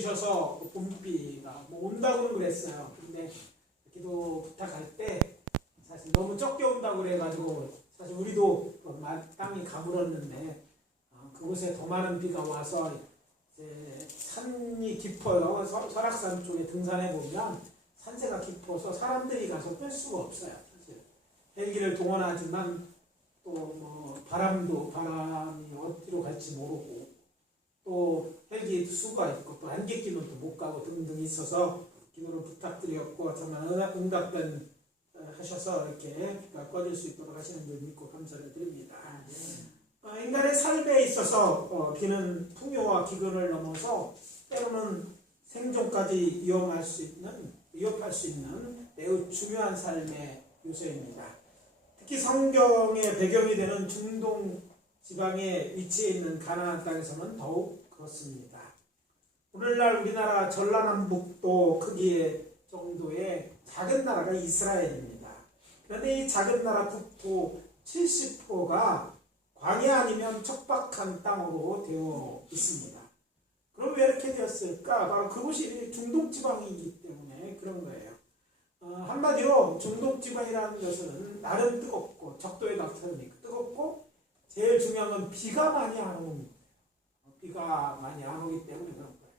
주셔서 봄비가 뭐 온다고는 그랬어요. 근데 기도 부탁할 때 사실 너무 적게 온다고 그래가지고 사실 우리도 땅이 가물었는데 그곳에 더 많은 비가 와서 이제 산이 깊어요. 설악산 쪽에 등산해 보면 산세가 깊어서 사람들이 가서 뺄 수가 없어요. 사실 헬기를 동원하지만 또 뭐 바람이 어디로 갈지 모르고 또 헬기 수가 있고 또 안개끼는 또 못 가고 등등 있어서 기도를 부탁드렸고 정말 응답된 하셔서 이렇게 비가 꺼질 수 있도록 하시는 줄 믿고 감사를 드립니다. 인간의 삶에 있어서 비는 풍요와 기근을 넘어서 때로는 생존까지 위협할 수 있는 매우 중요한 삶의 요소입니다. 특히 성경의 배경이 되는 중동 지방에 위치해 있는 가나안 땅에서는 더욱 그렇습니다. 오늘날 우리나라 전라남북도 크기의 정도의 작은 나라가 이스라엘입니다. 그런데 이 작은 나라 국토 70%가 광야 아니면 척박한 땅으로 되어 있습니다. 그럼 왜 이렇게 되었을까? 바로 그곳이 중동지방이기 때문에 그런 거예요. 한마디로 중동지방이라는 것은 나름 뜨겁고 적도에 나타나니까 뜨겁고 제일 중요한 건 비가 많이 안 옵니다. 비가 많이 안 오기 때문에 그런 거예요.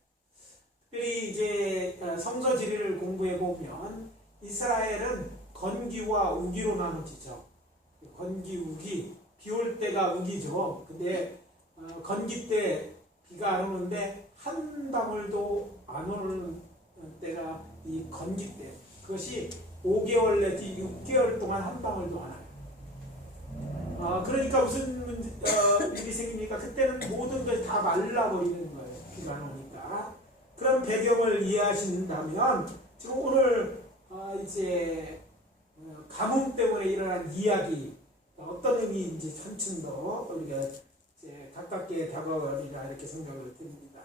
특별히 이제 성서 지리를 공부해 보면 이스라엘은 건기와 우기로 나눠지죠. 건기, 우기, 비 올 때가 우기죠. 근데 건기 때 비가 안 오는데 한 방울도 안 오는 때가 이 건기 때. 그것이 5개월 내지 6개월 동안 한 방울도 안 와요. 그러니까 무슨 일이 생깁니까? 그때는 모든 것이 다 말라버리는 거예요. 비가 안 오니까. 그런 배경을 이해하신다면 지금 오늘 이제 가뭄 때문에 일어난 이야기 어떤 의미인지 한층 더 우리가 이제 가깝게 다가가리라 이렇게 생각을 드립니다.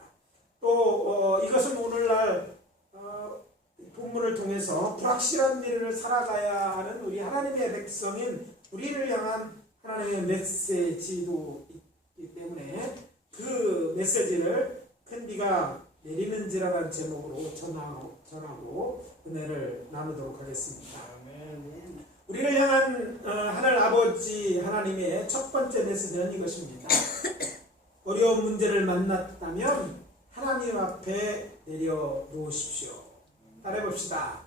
또 이것은 오늘날 본문을 통해서 불확실한 미래를 살아가야 하는 우리 하나님의 백성인 우리를 향한 하나님의 메시지도 있기 때문에 그 메시지를 큰 비가 내리는지라는 제목으로 전하고 은혜를 나누도록 하겠습니다. 우리를 향한 하늘 아버지 하나님의 첫 번째 메시지는 이것입니다. 어려운 문제를 만났다면 하나님 앞에 내려놓으십시오. 따라해봅시다.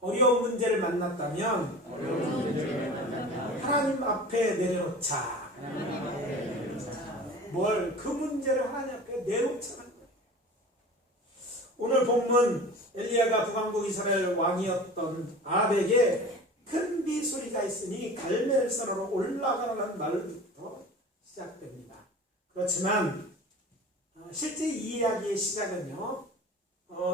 어려운 문제를 만났다면 하나님 앞에 내려놓자. 그 문제를 하나님 앞에 내놓자는 거예요. 오늘 본문 엘리야가 북왕국 이스라엘 왕이었던 아합에게 큰 비 소리가 있으니 갈멜산으로 올라가라는 말부터 시작됩니다. 그렇지만 실제 이 이야기의 시작은요,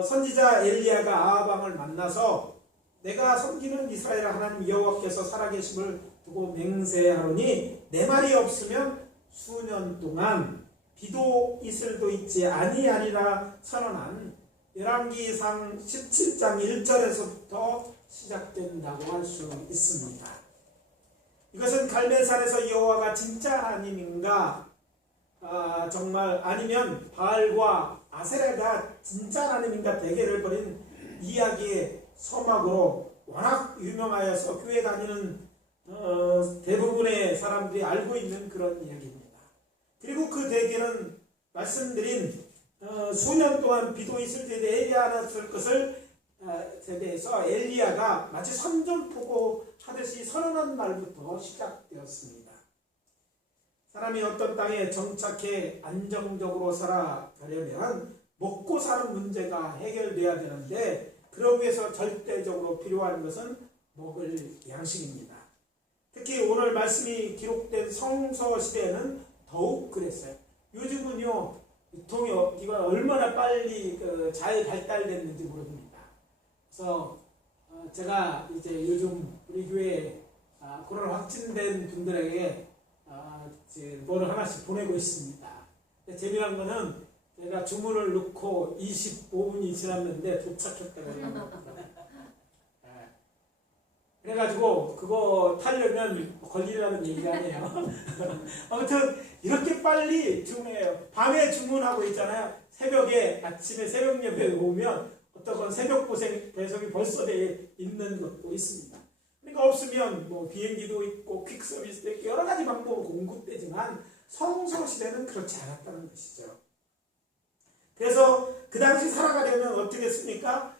선지자 엘리야가 아합 왕을 만나서 내가 섬기는 이스라엘 하나님 여호와께서 살아계심을 두고 맹세하노니 내 말이 없으면 수년 동안 비도 이슬도 있지 아니하리라 선언한 열왕기상 17장 1절에서부터 시작된다고 할 수 있습니다. 이것은 갈멜산에서 여호와가 진짜 하나님인가 정말 아니면 바알과 아세라가 진짜 하나님인가 대결을 벌인 이야기의 서막으로 워낙 유명하여서 교회 다니는 대부분의 사람들이 알고 있는 그런 이야기입니다. 그리고 그 대결은 말씀드린 수년 동안 비도 있을 때 내지 않았을 것을 대해서 엘리야가 마치 선전포고 하듯이 선언한 말부터 시작되었습니다. 사람이 어떤 땅에 정착해 안정적으로 살아가려면 먹고 사는 문제가 해결돼야 되는데 그러기 위해서 절대적으로 필요한 것은 먹을 양식입니다. 특히 오늘 말씀이 기록된 성서 시대에는 더욱 그랬어요. 요즘은요 통역기가 얼마나 빨리 잘 발달됐는지 모릅니다. 그래서 제가 이제 요즘 우리 교회에 코로나 확진된 분들에게 뭐를 하나씩 보내고 있습니다. 재미난 거는 제가 주문을 넣고 25분이 지났는데 도착했다고 합니다. 그래가지고 그거 타려면 걸리라는 얘기가 아니에요. 아무튼 이렇게 빨리 주문해요. 밤에 주문하고 있잖아요. 새벽에 아침에 새벽 예배에 오면 어떤 건 새벽 배송이 벌써 돼 있는 것도 있습니다. 그러니까 없으면 뭐 비행기도 있고 퀵 서비스도 있고 여러 가지 방법으로 공급되지만 성서 시대는 그렇지 않았다는 것이죠. 그래서 그 당시 살아가려면 어떻게 했습니까?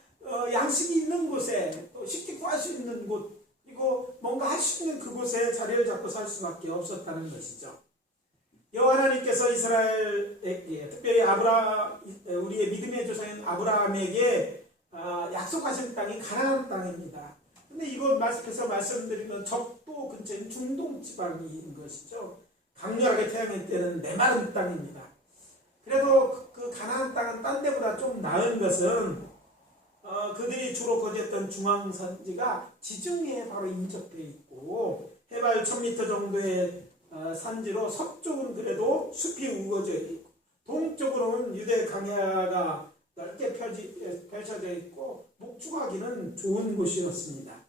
양식이 있는 곳에 또 쉽게 구할 수 있는 곳 그리고 뭔가 할 수 있는 그곳에 자리를 잡고 살 수밖에 없었다는 것이죠. 여호와 하나님께서 이스라엘에게 특별히 우리의 믿음의 조상인 아브라함에게 약속하신 땅이 가나안 땅입니다. 근데 이거 계속해서 말씀드리는 적도 근처인 중동 지방인 것이죠. 강렬하게 태양이 뜨는 메마른 땅입니다. 그래도 그 가나안 땅은 딴 데보다 좀 나은 것은 그들이 주로 거주했던 중앙산지가 지중해에 바로 인접해 있고 해발 1000m 정도의 산지로 서쪽은 그래도 숲이 우거져 있고 동쪽으로는 유대 강야가 넓게 펼쳐져 있고 목축하기는 좋은 곳이었습니다.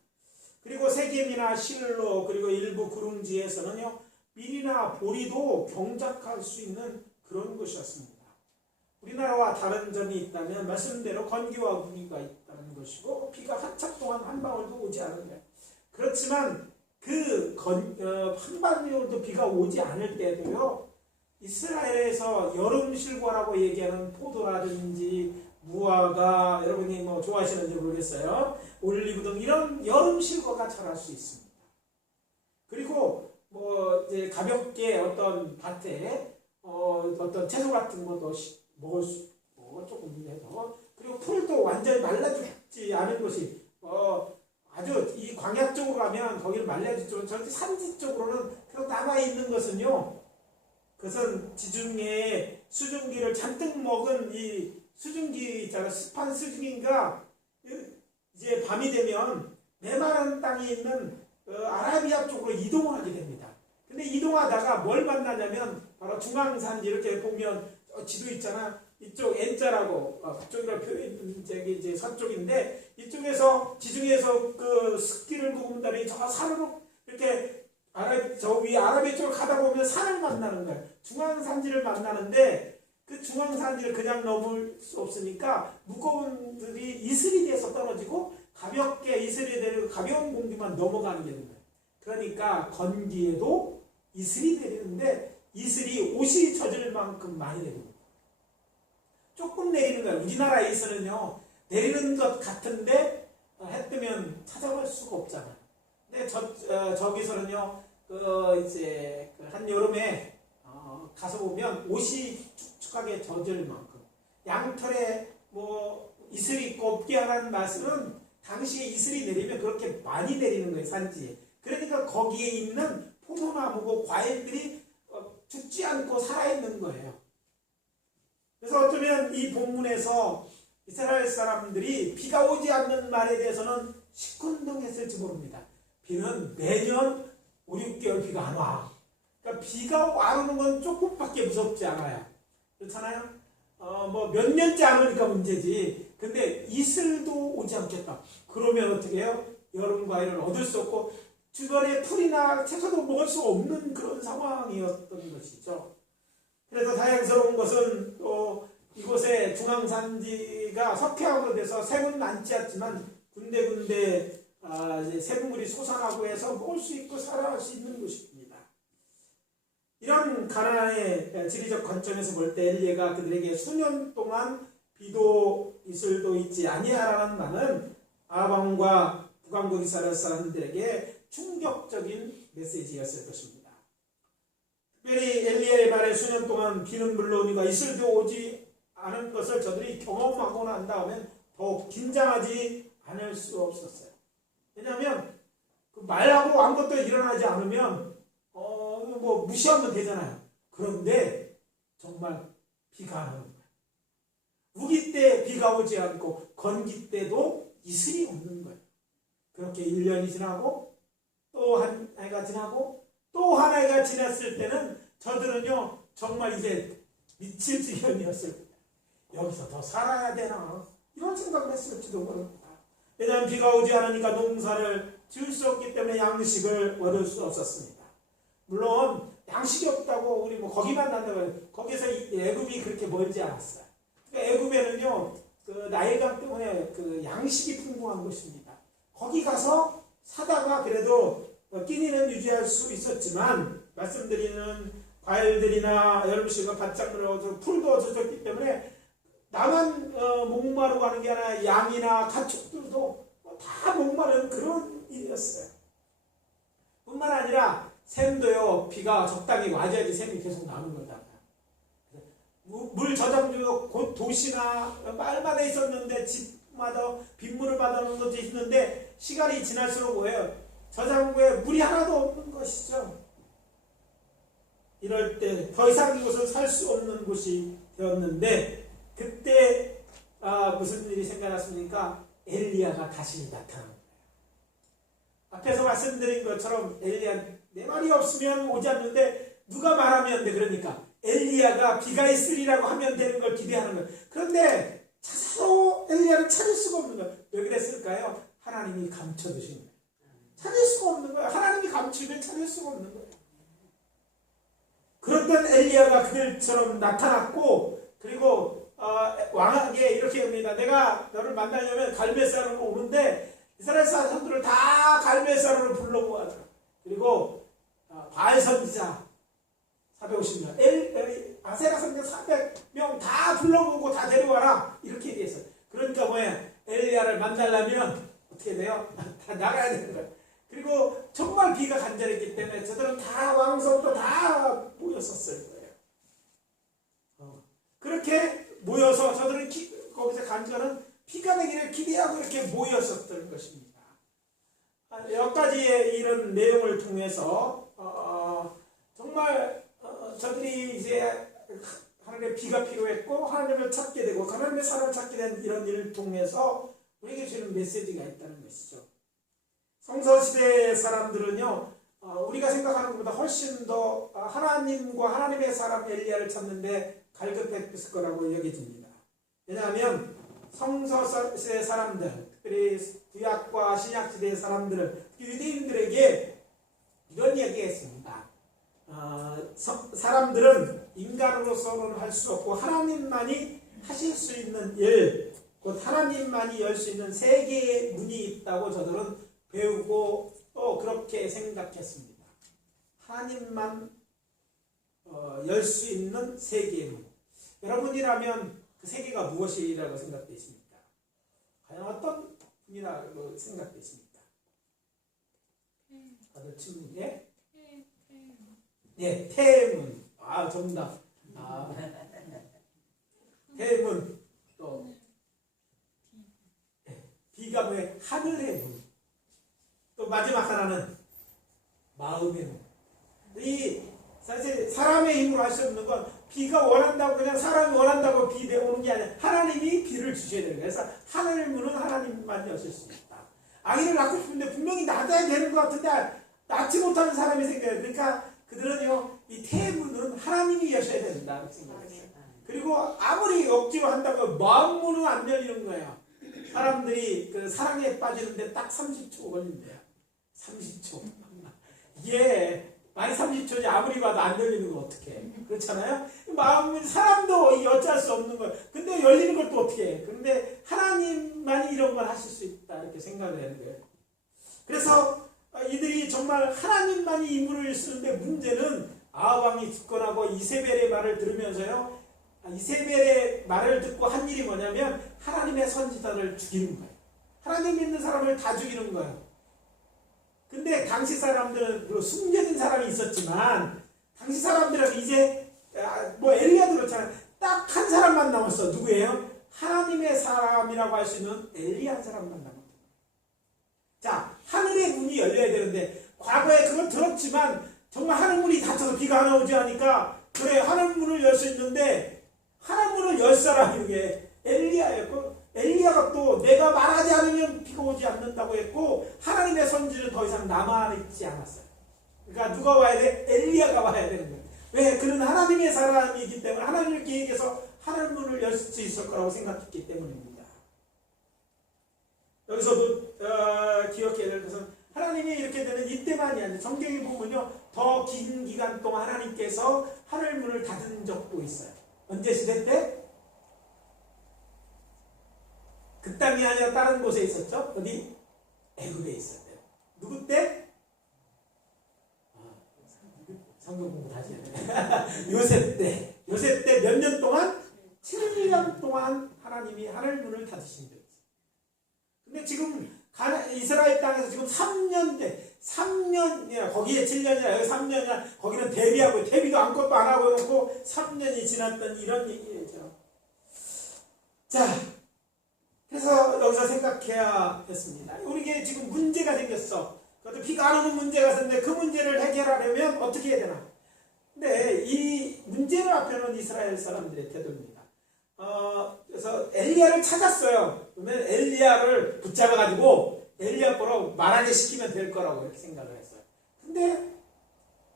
그리고 세겜이나 실로 그리고 일부 구릉지에서는요 밀이나 보리도 경작할 수 있는 그런 곳이었습니다. 우리나라와 다른 점이 있다면 말씀대로 건기와 우기가 있다는 것이고 비가 한참 동안 한 방울도 오지 않은 거예요. 그렇지만 한 방울도 비가 오지 않을 때도요 이스라엘에서 여름 실과라고 얘기하는 포도라든지 무화과 여러분이 뭐 좋아하시는지 모르겠어요. 올리브 등 이런 여름 실과가 자랄 수 있습니다. 그리고 뭐 이제 가볍게 어떤 밭에 어떤 채소 같은 것도 먹을 수 있고 조금 해서 그리고 풀도 완전히 말라 죽지 않은 곳이 아주 이 광야 쪽으로 가면 거기는 말라 죽죠. 저렇게 산지 쪽으로는 계속 남아 있는 것은요. 그것은 지중해에 수증기를 잔뜩 먹은 이 수증기 있잖아요. 습한 수증기가 이제 밤이 되면 메마른 땅에 있는 아라비아 쪽으로 이동을 하게 됩니다. 근데 이동하다가 뭘 만나냐면 바로 중앙산지 이렇게 보면 지도 있잖아. 이쪽 N자라고 그쪽이라 표현 저기 이제 서쪽인데 이쪽에서 지중해에서 그 습기를 머금다니 저 산으로 이렇게 저 위 아라비아 쪽으로 가다 보면 산을 만나는 거예요. 중앙산지를 만나는데 그 중앙산지를 그냥 넘을 수 없으니까 무거운 들이 이슬이 돼서 떨어지고 가볍게 이슬이 내리고 가벼운 공기만 넘어가는 게 되는 거예요. 그러니까 건기에도 이슬이 내리는데 이슬이 옷이 젖을 만큼 많이 내립니다. 조금 내리는 거예요. 우리나라에서는요 내리는 것 같은데 해 뜨면 찾아볼 수가 없잖아요. 근데 저기서는요 이제 한여름에 가서 보면 옷이 축축하게 젖을 만큼 양털에 뭐 이슬이 곱게 하라는 말씀은 당시에 이슬이 내리면 그렇게 많이 내리는 거예요. 산지에. 그러니까 거기에 있는 포도나무고 과일들이 죽지 않고 살아있는 거예요. 그래서 어쩌면 이 본문에서 이스라엘 사람들이 비가 오지 않는 말에 대해서는 시큰둥했을지 모릅니다. 비는 매년 5, 6개월 비가 안 와. 그러니까 비가 안 오는 건 조금밖에 무섭지 않아요. 그렇잖아요? 뭐 몇 년째 안 오니까 문제지. 근데 이슬도 오지 않겠다. 그러면 어떻게 해요? 여름 과일을 얻을 수 없고 주변에 풀이나 채소도 먹을 수 없는 그런 상황이었던 것이죠. 그래서 다행스러운 것은 또 이곳에 중앙산지가 석회암으로 돼서 샘은 많지 않지만 군데군데 이제 샘물이 솟아나고 해서 먹을 수 있고 살아갈 수 있는 곳입니다. 이런 가나안의 지리적 관점에서 볼 때 엘리야가 그들에게 수년 동안 비도 이슬도 있지 아니하라는 말은 아방과 북왕국 이스라엘 사람들에게 충격적인 메시지였을 것입니다. 특별히 엘리야의 말에 수년 동안 비는 물론이고 이슬도 오지 않은 것을 저들이 경험하고 난 다음엔 더욱 긴장하지 않을 수 없었어요. 왜냐하면 그 말하고 아무것도 일어나지 않으면 뭐 무시하면 되잖아요. 그런데 정말 비가 안 오는 거예요. 우기 때 비가 오지 않고 건기 때도 이슬이 없는 거예요. 그렇게 1년이 지나고 또 한 해가 지나고 또 한 해가 지났을 때는 저들은요 정말 이제 미칠 지경이었을 거예요. 여기서 더 살아야 되나 이런 생각을 했을지도 모릅니다. 왜냐하면 비가 오지 않으니까 농사를 지을 수 없기 때문에 양식을 얻을 수 없었습니다. 물론 양식이 없다고 우리 뭐 거기만 난다고 거기서 애굽이 그렇게 멀지 않았어요. 그러니까 애굽에는요 그 나일강 때문에 그 양식이 풍부한 곳입니다. 거기 가서 사다가 그래도 끼니는 유지할 수 있었지만 말씀드리는 과일들이나 여름식은 바짝 늘어서 풀도 얻어졌기 때문에 나만 목마르고 가는 게 아니라 양이나 가축들도 다 목마른 그런 일이었어요. 뿐만 아니라 샘도요 비가 적당히 맞아야지 샘이 계속 나오는 거다. 물 저장도 곧 도시나 마을마다 있었는데 집마다 빗물을 받아놓은 것도 있는데 시간이 지날수록 뭐예요? 저장고에 물이 하나도 없는 것이죠. 이럴 때 더 이상 이곳은 살 수 없는 곳이 되었는데 그때 무슨 일이 생겨났습니까? 엘리야가 다시 나타난 거예요. 앞에서 말씀드린 것처럼 엘리야 내 말이 없으면 오지 않는데 누가 말하면 돼. 그러니까 엘리야가 비가 있으리라고 하면 되는 걸 기대하는 거예요. 그런데 찾아도 엘리야를 찾을 수가 없는 거예요. 왜 그랬을까요? 하나님이 감춰두신 거예요. 찾을 수가 없는 거예요. 하나님이 감추면 찾을 수가 없는 거예요. 그랬던 엘리야가 그들처럼 나타났고 그리고 왕에게 이렇게 합니다. 내가 너를 만나려면 갈멜산으로 오는데 이스라엘 사람들을 다 갈멜산으로 불러모아라. 그리고 바알 선지자 450명, 아세라 선지자 400명 다 불러보고 다 데려와라. 이렇게 얘기했어요. 그러니까 뭐야? 엘리야를 만나려면 어떻게 돼요? 다 나가야 되는 거예요. 그리고 정말 비가 간절했기 때문에 저들은 다 왕성도 다 모였었을 거예요. 그렇게 모여서 저들은 거기서 간절은 비가 내기를 기대하고 이렇게 모였었던 것입니다. 몇 가지의 이런 내용을 통해서 정말 저들이 이제 하나님의 비가 필요했고 하나님을 찾게 되고 하나님의 사랑을 찾게 된 이런 일을 통해서 우리에게 주는 메시지가 있다는 것이죠. 성서시대의 사람들은요 우리가 생각하는 것보다 훨씬 더 하나님과 하나님의 사람 엘리야를 찾는데 갈급했을 거라고 여겨집니다. 왜냐하면 성서시대의 사람들, 특별히 구약과 신약시대의 사람들은 유대인들에게 이런 얘기했습니다. 사람들은 인간으로서는 할 수 없고 하나님만이 하실 수 있는 일, 곧 하나님만이 열 수 있는 세 개의 문이 있다고 저들은 배우고 또 그렇게 생각했습니다. 하나님만 열 수 있는 세 개의 문. 여러분이라면 그 세 개가 무엇이라고 생각되십니까? 과연 어떤 문이라고 생각되십니까? 다들 친구에? 네, 태문. 정답. 태문. 또 비가 뭐예요? 하늘의 문. 또 마지막 하나는 마음의 문. 이 사실 사람의 힘으로 할 수 없는 건 비가 원한다고 그냥 사람이 원한다고 비 오는 게 아니라 하나님이 비를 주셔야 되는 거예요. 그래서 하늘의 문은 하나님만 여실 수 있다. 아기를 낳고 싶은데 분명히 낳아야 되는 것 같은데 낳지 못하는 사람이 생겨요. 그러니까 그들은요 이 태문은 하나님이 여셔야 된다 이렇게 생각했어요. 그리고 아무리 억지로 한다고 마음 문은 안 열리는 거예요. 사람들이 그 사랑에 빠지는데 딱 30초 걸린대요. 30초. 이게 많이 30초지 아무리 봐도 안 열리는 거 어떡해. 그렇잖아요? 마음은 사람도 어찌할 수 없는 거예요. 근데 열리는 걸 또 어떻게 해. 그런데 하나님만이 이런 걸 하실 수 있다 이렇게 생각을 하는 거예요. 그래서 이들이 정말 하나님만이 임무를 쓰는데 문제는 아합왕이 집권하고 이세벨의 말을 들으면서요. 이세벨의 말을 듣고 한 일이 뭐냐면 하나님의 선지자를 죽이는 거예요. 하나님 믿는 사람을 다 죽이는 거예요. 근데 당시 사람들은 숨겨진 사람이 있었지만 당시 사람들은 이제 뭐 엘리야도 그렇잖아요. 딱 한 사람만 남았어. 누구예요? 하나님의 사람이라고 할 수 있는 엘리야 한 사람만 남았다. 자, 하늘의 문이 열려야 되는데 과거에 그걸 들었지만 정말 하늘 문이 닫혀서 비가 안 오지 하니까 그래 하늘 문을 열 수 있는데 하늘 문을 열 사람이 이게 엘리야였고 엘리야가 또 내가 말하지 않으면 비가 오지 않는다고 했고 하나님의 선지는 더 이상 남아있지 않았어요. 그러니까 누가 와야 돼? 엘리야가 와야 되는 거예요. 왜? 그는 하나님의 사람이기 때문에 하나님의 계획에서 하늘 문을 열 수 있을 거라고 생각했기 때문입니다. 여기서도 기억해야 될 것은 하나님이 이렇게 되는 이때만이 아니라 성경에 보면요, 더 긴 기간 동안 하나님께서 하늘 문을 닫은 적도 있어요. 언제 시대 때? 그 땅이 아니라 다른 곳에 있었죠? 어디? 애굽에 있었대요. 누구 때? 성경 공부 다시 해야 돼. 요셉 때. 요셉 때 몇 년 동안? 7년 동안 하나님이 하늘 문을 닫으신 적이 있어요. 근데 지금 이스라엘 땅에서 지금 3년 돼. 3년, 거기에 7년이라 여기 3년이라 거기는 대비하고 대비도 아무것도 안 하고 해놓고 3년이 지났던 이런 얘기죠. 자, 그래서 여기서 생각해야 했습니다. 우리에게 지금 문제가 생겼어. 그것도 비가 안 오는 문제가 생겼는데 그 문제를 해결하려면 어떻게 해야 되나? 근데 이 문제를 앞에 놓은 이스라엘 사람들의 태도입니다. 그래서 엘리야를 찾았어요. 그러면 엘리야를 붙잡아가지고 엘리야 거로 말하게 시키면 될 거라고 이렇게 생각을 했어요. 근데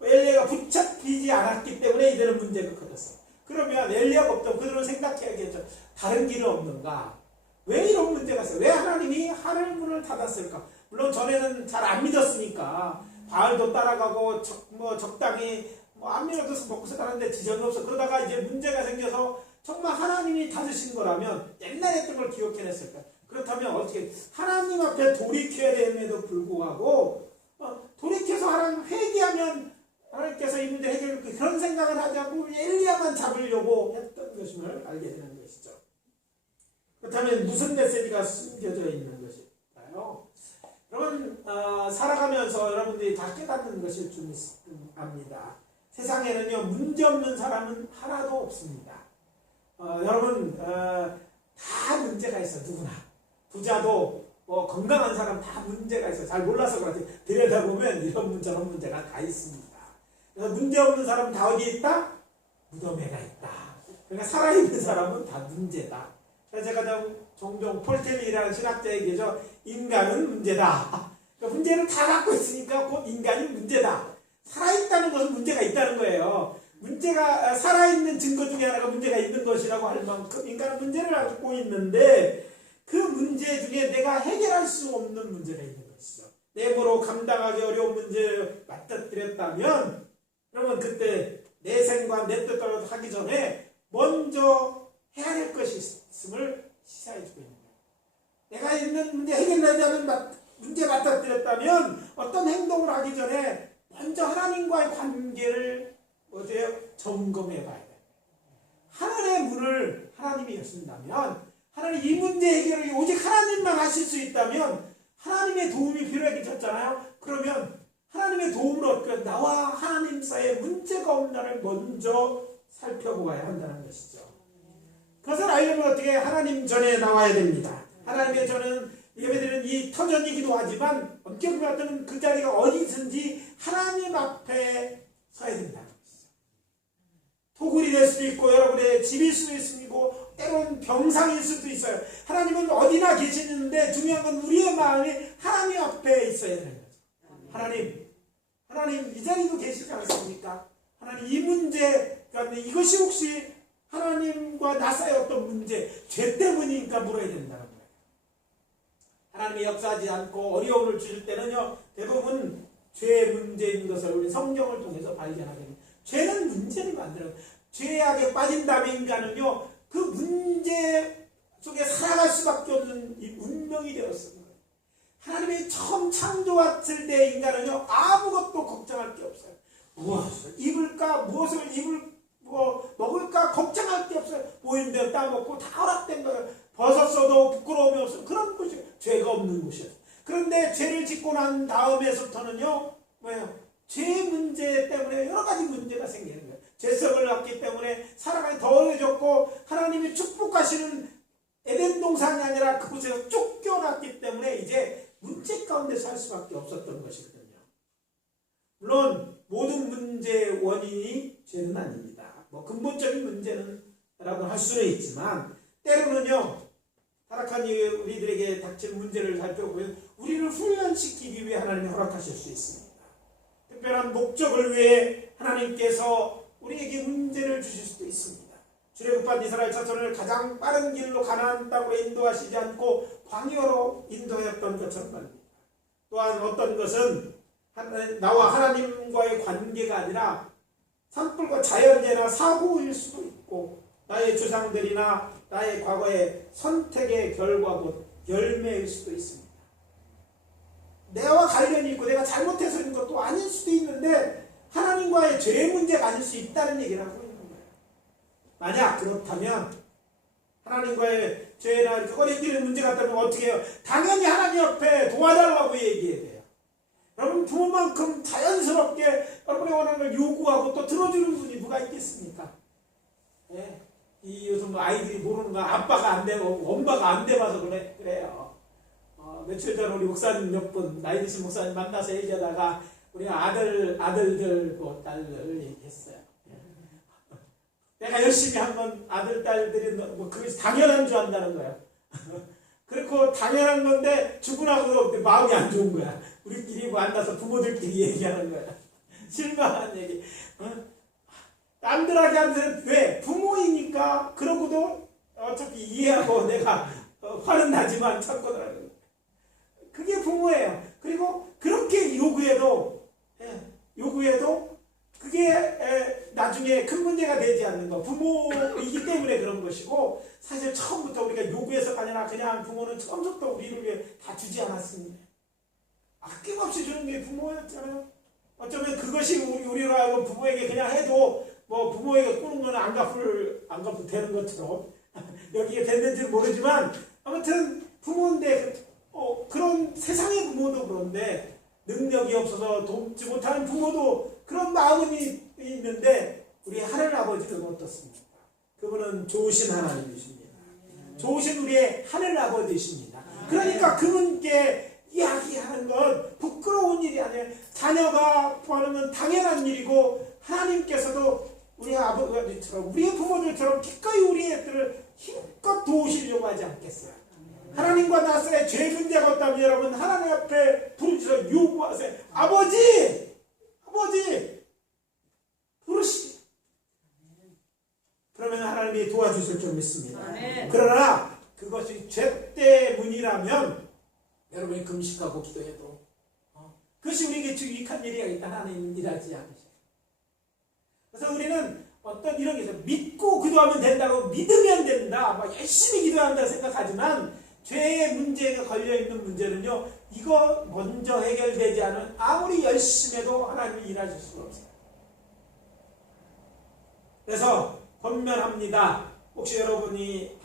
엘리야가 붙잡히지 않았기 때문에 이들은 문제가 커졌어요. 그러면 엘리야가 없다면 그들은 생각해야겠죠. 다른 길은 없는가? 왜 이런 문제가 있어요? 왜 하나님이 하늘 문을 닫았을까? 물론 전에는 잘 안 믿었으니까 바알도 따라가고 적당히 안 믿어도 먹고 살았는데 지장이 없어. 그러다가 이제 문제가 생겨서 정말 하나님이 닫으신 거라면 옛날에 했던 걸 기억해냈을 거야. 그렇다면 어떻게 하나님 앞에 돌이켜야 됨에도 불구하고 돌이켜서 하나님 회개하면 하나님께서 이 문제 해결할 그런 생각을 하지 않고 엘리야만 잡으려고 했던 것임을 알게 되는 것이죠. 그렇다면 무슨 메시지가 숨겨져 있는 것일까요? 여러분 살아가면서 여러분들이 다 깨닫는 것일 줄 압니다. 세상에는요 문제없는 사람은 하나도 없습니다. 여러분 다 문제가 있어. 누구나 부자도 건강한 사람 다 문제가 있어. 잘 몰라서 그렇지 들여다보면 이런 문제는 문제가 다 있습니다. 그래서 문제없는 사람은 다 어디에 있다? 무덤에가 있다. 그러니까 살아있는 사람은 다 문제다. 그래서 제가 종종 폴텔리라는 신학자 얘기죠. 인간은 문제다. 그러니까 문제를 다 갖고 있으니까 곧 인간이 문제다. 살아있다는 것은 문제가 있다는 거예요. 문제가 살아있는 증거 중에 하나가 문제가 있는 것이라고 할 만큼 인간은 문제를 갖고 있는데 그 문제 중에 내가 해결할 수 없는 문제가 있는 것이죠. 내 힘으로 감당하기 어려운 문제를 맞닥뜨렸다면 그러면 그때 내 생과 내 뜻대로 하기 전에 먼저 해야 할 것이 있음을 시사해주고 있는 거예요. 내가 있는 문제 해결하지 않은 문제 맞닥뜨렸다면 어떤 행동을 하기 전에 먼저 하나님과의 관계를 점검해 봐야 돼요. 하늘의 문을 하나님이 여신다면 하나님 이 문제 해결을 오직 하나님만 하실 수 있다면 하나님의 도움이 필요하겠잖아요. 그러면 하나님의 도움을 얻고 나와 하나님 사이에 문제가 없나를 먼저 살펴보아야 한다는 것이죠. 그것을 알려면 어떻게 하나님 전에 나와야 됩니다. 하나님의 전은 예배드리는 이 터전이기도 하지만 엄격히 말하면 그 자리가 어디든지 하나님 앞에 서야 된다는 것이죠. 토굴이 될 수도 있고 여러분의 집일 수도 있고 때로는 병상일 수도 있어요. 하나님은 어디나 계시는데 중요한 건 우리의 마음이 하나님 앞에 있어야 되는 거죠. 하나님 이 자리도 계시지 않습니까? 하나님 이 문제 그런데 이것이 혹시 하나님과 나 사이의 어떤 문제 죄 때문이니까 물어야 된다는 거예요. 하나님이 역사하지 않고 어려움을 주실 때는요 대부분 죄의 문제인 것을 우리 성경을 통해서 발견하게 됩니다. 죄는 문제를 만들어요. 죄악에 빠진 다음에 인간은요 그 문제 속에 살아갈 수밖에 없는 이 운명이 되었습니다. 하나님이 처음 창조했을 때 인간은요 아무것도 걱정할 게 없어요. 무엇을 입을까 무엇을 먹을까 걱정할 게 없어요. 보이는데 따먹고 다 허락된 거예요. 벗었어도 부끄러움이 없어요. 그런 곳이 죄가 없는 곳이에요. 그런데 죄를 짓고 난 다음에부터는요 뭐예요? 죄 문제 때문에 여러 가지 문제가 생기는 거예요. 죄성을 갖기 때문에 살아가기 더 어려졌고 하나님이 축복하시는 에덴 동산이 아니라 그곳에서 쫓겨났기 때문에 이제 문제 가운데 살 수밖에 없었던 것이거든요. 물론 모든 문제의 원인이 죄는 아닙니다. 근본적인 문제는 라고 할 수는 있지만 때로는요 타락한 우리들에게 닥칠 문제를 살펴보면 우리를 훈련시키기 위해 하나님이 허락하실 수 있습니다. 특별한 목적을 위해 하나님께서 우리에게 문제를 주실 수도 있습니다. 출애굽한 이스라엘 자손을 가장 빠른 길로 가나안 땅으로 인도하시지 않고 광야로 인도했던 것처럼 말입니다. 또한 어떤 것은 나와 하나님과의 관계가 아니라 산불과 자연재해나 사고일 수도 있고 나의 조상들이나 나의 과거의 선택의 결과 곧 열매일 수도 있습니다. 내와 관련이 있고 내가 잘못해서 있는 것도 아닐 수도 있는데 하나님과의 죄 문제가 아닐 수 있다는 얘기를 하고 있는 거예요. 만약 그렇다면 하나님과의 죄나 이렇게 거리끼는 문제가 있다면 어떻게 해요? 당연히 하나님 옆에 도와달라고 얘기해야 돼요. 여러분 부모만큼 자연스럽게 여러분의 원하는 걸 요구하고 또 들어주는 분이 누가 있겠습니까? 네. 이 요즘 아이들이 모르는 건 아빠가 안 되고 엄마가 안 돼봐서 그래요. 며칠 전 우리 목사님 몇 분 나이 드신 목사님 만나서 얘기하다가 우리 아들들 뭐 딸들 얘기했어요. 내가 열심히 한 건 아들 딸들이 뭐 그게 당연한 줄 안다는 거예요. 그렇고 당연한 건데 죽고 나서 마음이 안 좋은 거야. 우리끼리 만나서 부모들끼리 얘기하는 거야. 실망한 얘기. 남들하게 하면서 왜? 부모이니까 그러고도 어차피 이해하고 내가 화는 나지만 참고더라고요. 그게 부모예요. 그리고 그렇게 요구해도 그게 나중에 큰 문제가 되지 않는 거. 부모이기 때문에 그런 것이고 사실 처음부터 우리가 요구해서가 아니라 그냥 부모는 처음부터 우리를 위해 다 주지 않았습니다. 아낌없이 주는 게 부모였잖아요. 어쩌면 그것이 우리로 하여금 부모에게 그냥 해도 뭐 부모에게 꾸는 건 안 갚을 되는 것처럼 여기에 됐는지는 모르지만 아무튼 부모인데 그런 세상의 부모도 그런데 능력이 없어서 돕지 못하는 부모도 그런 마음이 있는데 우리 하늘 아버지는 어떻습니까? 그분은 좋으신 하나님이십니다. 좋으신 우리의 하늘 아버지이십니다. 그러니까 그분께 이야기하는 건 부끄러운 일이 아니에요. 자녀가 구하는 건 당연한 일이고 하나님께서도 우리 아버지처럼 우리의 부모들처럼 기꺼이 우리 애들을 힘껏 도우시려고 하지 않겠어요. 하나님과 나 사이에 죄 문제가 없다면 여러분 하나님 앞에 부르짖어 요구하세요. 아버지 부르시. 그러면 하나님이 도와주실 줄 믿습니다. 그러나 그것이 죄 때문이라면 여러분이 금식하고 기도해도 그것이 우리에게 유익한 일이 아니다. 하나님 일하지 않으셔요. 그래서 우리는 어떤 이런 게 있어요. 믿고 기도하면 된다고 믿으면 된다. 막 열심히 기도한다 생각하지만 죄의 문제가 걸려있는 문제는요. 이거 먼저 해결되지 않으면 아무리 열심히 해도 하나님이 일하실 수가 없어요. 그래서 권면합니다. 혹시 여러분이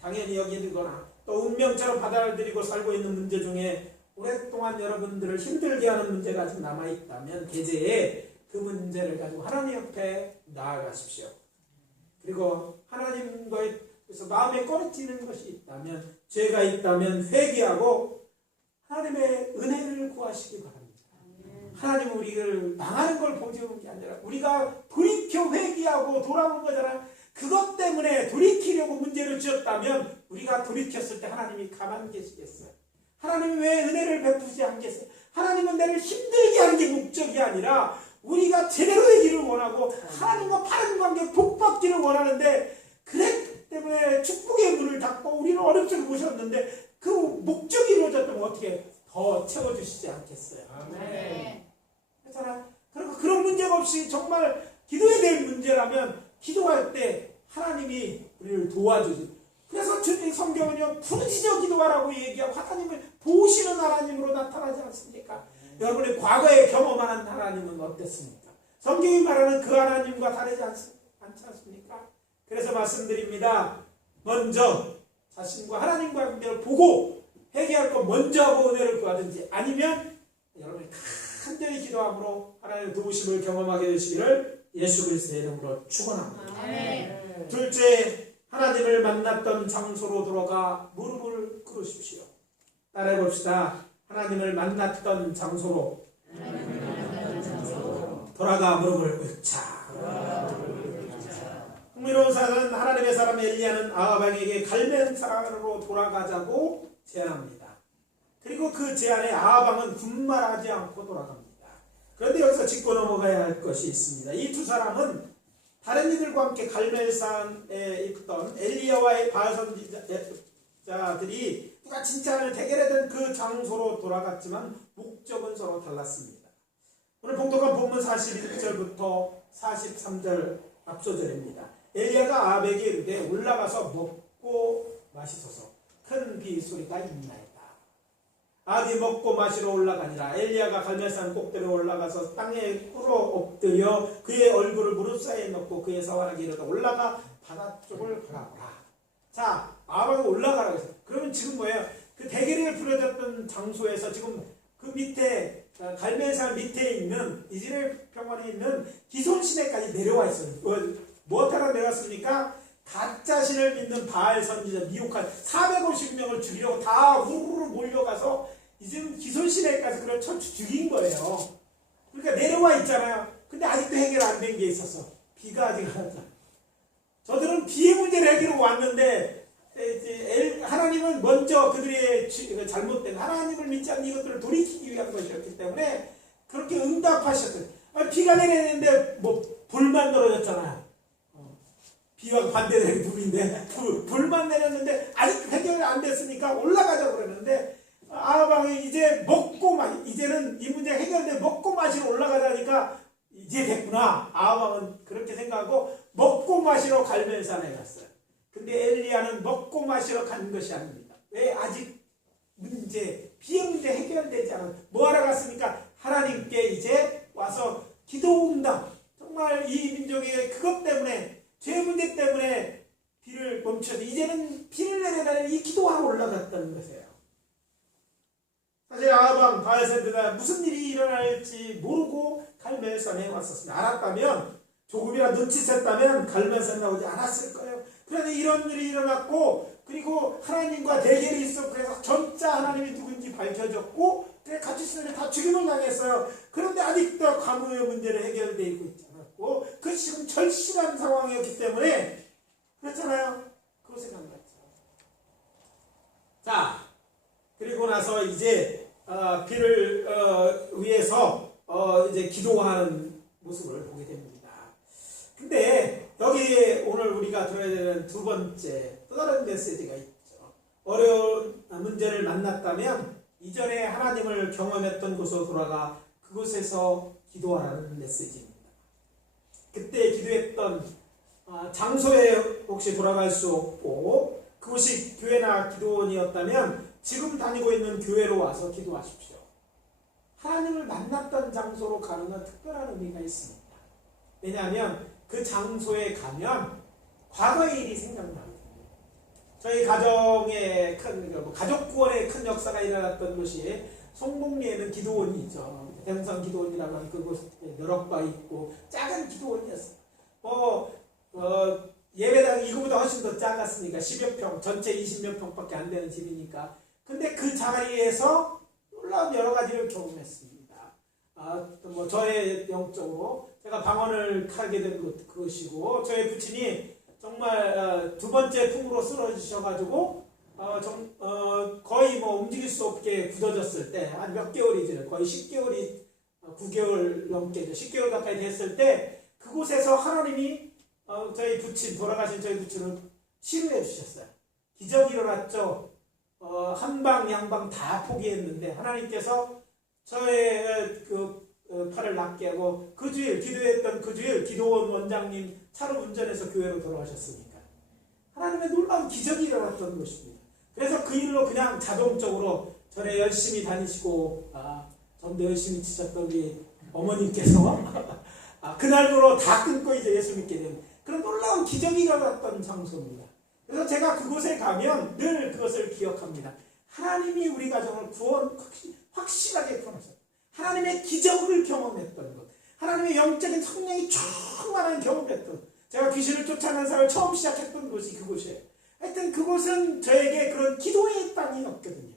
당연히 여기거나 또 운명처럼 받아들이고 살고 있는 문제 중에 오랫동안 여러분들을 힘들게 하는 문제가 아직 남아있다면 계제에 그 문제를 가지고 하나님 옆에 나아가십시오. 그리고 하나님과에서 마음에 꺼리지는 것이 있다면 죄가 있다면 회개하고 하나님의 은혜를 구하시기 바랍니다. 하나님은 우리를 망하는 걸 보여주는 게 아니라 우리가 돌이켜 회개하고 돌아오는 거잖아. 그것 때문에 돌이키려고 문제를 지었다면 우리가 돌이켰을 때 하나님이 가만히 계시겠어요? 하나님이 왜 은혜를 베푸지 않겠어요? 하나님은 나를 힘들게 하는 게 목적이 아니라 우리가 제대로 되기를 원하고 하나님과 바른 관계 복받기를 원하는데 그랬기 때문에 축복의 문을 닫고 우리는 어렵게 모셨는데 그 목적이 이루어졌다면 어떻게 더 채워주시지 않겠어요? 아멘. 그렇잖아. 그리고 그런 문제가 없이 정말 기도해야 될 문제라면 기도할 때 하나님이 우리를 도와주지. 그래서 주님 성경은요 부르짖어 기도하라고 얘기하고 하나님을 보시는 하나님으로 나타나지 않습니까? 여러분의 과거에 경험한 하나님은 어땠습니까? 성경이 말하는 그 하나님과 다르지 않지 않습니까? 그래서 말씀드립니다. 먼저 자신과 하나님과 관계를 보고 회개할 거 먼저 하고 은혜를 구하든지 아니면 여러분이 간절히 기도함으로 하나님의 도우심을 경험하게 되시기를 예수 그리스도의 이름으로 축원합니다. 둘째, 하나님을 만났던 장소로 돌아가 무릎을 꿇으십시오. 따라해 봅시다. 하나님을 만났던 장소로 돌아가 무릎을 꿇자. 흥미로운 사람은 하나님의 사람 엘리야는 아합에게 갈멜산으로 돌아가자고 제안합니다. 그리고 그 제안에 아합 군말하지 않고 돌아갑니다. 그런데 여기서 짚고 넘어가야 할 것이 있습니다. 이 두 사람은 다른 이들과 함께 갈멜산에 있던 엘리야와의 바알 선지자 자들이 누가 칭찬을 대결하던 그 장소로 돌아갔지만 목적은 서로 달랐습니다. 오늘 봉독한 본문 41절부터 43절 앞소절입니다. 엘리야가 아합에게 이르되 올라가서 먹고 마시소서 큰 비소리가 있나이다. 아합이 먹고 마시러 올라가니라. 엘리야가 갈멜산 꼭대기에 올라가서 땅에 꿇어 엎드려 그의 얼굴을 무릎 사이에 넣고 그의 사환에게 이르되 올라가 바다 쪽을 바라보라. 자, 아합이 올라가라고 했어요. 그러면 지금 뭐예요? 그 대게를 부려졌던 장소에서 지금 그 밑에 갈멜산 밑에 있는 이스라엘 평원에 있는 기손 시내까지 내려와 있어요. 무엇하러 내려왔습니까? 가짜 신을 믿는 바알 선지자 미혹한 450명을 죽이려고 다 우르르 몰려가서 이제 기손 시내까지 그걸 쳐서 죽인 거예요. 그러니까 내려와 있잖아요. 근데 아직도 해결 안 된 게 있었어. 비가 아직 안 왔잖아. 저들은 비의 문제를 해결하러 왔는데 하나님은 먼저 그들의 잘못된 하나님을 믿지 않는 이것들을 돌이키기 위한 것이었기 때문에 그렇게 응답하셨어요. 비가 내리는데 뭐 불만 떨어졌잖아요. 비와 반대되는 불인데 불만 내렸는데 아직 해결이 안 됐으니까 올라가자고 그러는데 아합이 이제 이제는 이 문제 해결돼 먹고 마시러 올라가자니까 이제 됐구나. 아합은 그렇게 생각하고 먹고 마시러 갈멜산에 갔어요. 근데 엘리야는 먹고 마시러 간 것이 아닙니다. 왜? 아직 비의 문제 해결되지 않아요. 뭐하러 갔습니까? 하나님께 이제 와서 기도 응답. 정말 이 민족의 그것 때문에 죄 문제 때문에 비를 멈춰서 이제는 비를 내려달라는 이 기도하러 올라갔다는 것이에요. 사실 아합 바알세드가 무슨 일이 일어날지 모르고 갈멜산에 왔었습니다. 알았다면 조금이라 눈치챘다면 갈멜산 나오지 않았을 거예요. 그런데 이런 일이 일어났고 그리고 하나님과 대결이 있었고 그래서 전자 하나님이 누군지 밝혀졌고 같이 있으면 다 죽임을 당했어요. 그런데 아직도 가뭄의 문제를 해결되고 있지 않았고 그 지금 절실한 상황이었기 때문에 그렇잖아요. 그것을 안 갔죠. 자, 그리고 나서 이제 비를 위해서 이제 기도하는 모습을 보게 됩니다. 근데 여기 오늘 우리가 들어야 되는 두 번째 또 다른 메시지가 있죠. 어려운 문제를 만났다면 이전에 하나님을 경험했던 곳으로 돌아가 그곳에서 기도하라는 메시지입니다. 그때 기도했던 장소에 혹시 돌아갈 수 없고 그곳이 교회나 기도원이었다면 지금 다니고 있는 교회로 와서 기도하십시오. 하나님을 만났던 장소로 가는 건 특별한 의미가 있습니다. 왜냐하면 그 장소에 가면 과거의 일이 생각납니다. 저희 가정의 가족 구원의 큰 역사가 일어났던 곳이 송곡리에는 기도원이 있죠. 대흥성 기도원이라고 하는 그곳에 여러 바 있고 작은 기도원이었어요. 예배당 이거보다 훨씬 더 작았으니까 10여 평, 전체 20몇 평밖에 안 되는 집이니까. 근데 그 자리에서 놀라운 여러 가지를 경험했습니다. 저의 영적으로 제가 방언을 타게 된 그것이고 저의 부친이 정말 두 번째 풍으로 쓰러지셔가지고 거의 움직일 수 없게 굳어졌을 때 한 몇 개월이죠. 거의 10개월이 9개월 넘게 10개월 가까이 됐을 때 그곳에서 하나님이 저희 부친 돌아가신 저희 부친을 치료해 주셨어요. 기적이 일어났죠. 한방 양방 다 포기했는데 하나님께서 저의 팔을 낫게 하고 그 주일 기도했던 그 주일 기도원 원장님 차로 운전해서 교회로 돌아오셨으니까 하나님의 놀라운 기적이 일어났던 것입니다. 그래서 그 일로 그냥 자동적으로 절에 열심히 다니시고 전도 열심히 치셨던 우리 어머님께서 그날로 다 끊고 이제 예수 믿게 된 그런 놀라운 기적이 일어났던 장소입니다. 그래서 제가 그곳에 가면 늘 그것을 기억합니다. 하나님이 우리 가정을 확실하게 구원하셨다. 하나님의 기적을 경험했던 것, 하나님의 영적인 성령이 충만한 경험했던, 제가 귀신을 쫓아내는 사람을 처음 시작했던 곳이 그곳이에요. 하여튼 그곳은 저에게 그런 기도의 땅이었거든요.